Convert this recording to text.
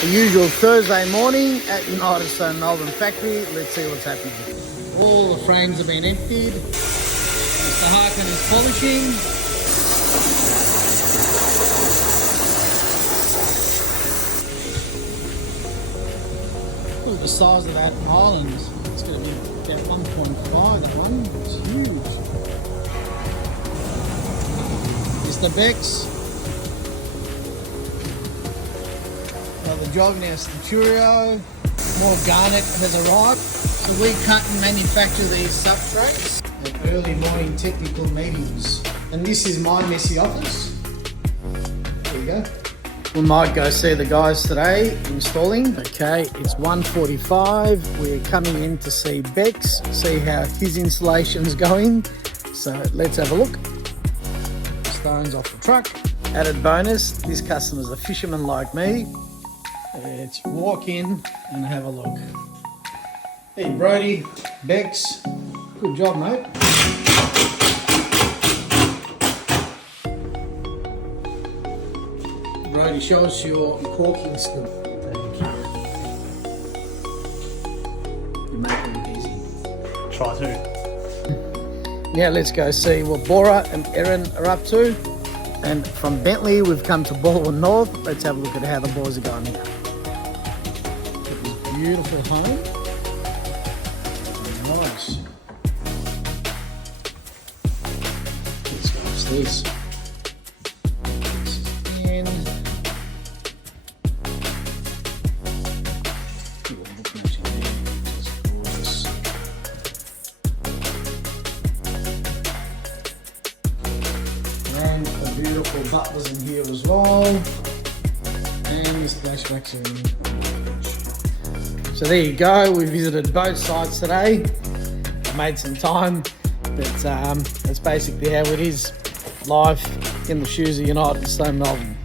The usual Thursday morning at United Stone Melbourne factory. Let's see what's happening. All the frames have been emptied. Mr. Harkin is polishing. Look at the size of that island. It's going to be about 1.5, that one. It's huge. Mr. Bex. The job now is Centurio. More garnet has arrived. So we cut and manufacture these substrates at early morning technical meetings. And this is my messy office. There you go. We might go see the guys today installing. Okay, it's 1:45. We're coming in to see Bex, see how his installation's going. So let's have a look. Stones off the truck. Added bonus, this customer's a fisherman like me. Let's walk in and have a look. Hey Brody, Bex, good job mate. Brody, show us your corking skill. You're making it easy. Try to. Now let's go see what Bora and Erin are up to. And from Bentley we've come to Baldwin North. Let's have a look at how the boys are going here. Beautiful home. Nice. Let's go upstairs. This is in. And the beautiful butlers in here as well. And the splashbacks are in here. So there you go, we visited both sites today. I made some time, but that's basically how it is. Life in the shoes of United Stone Melbourne.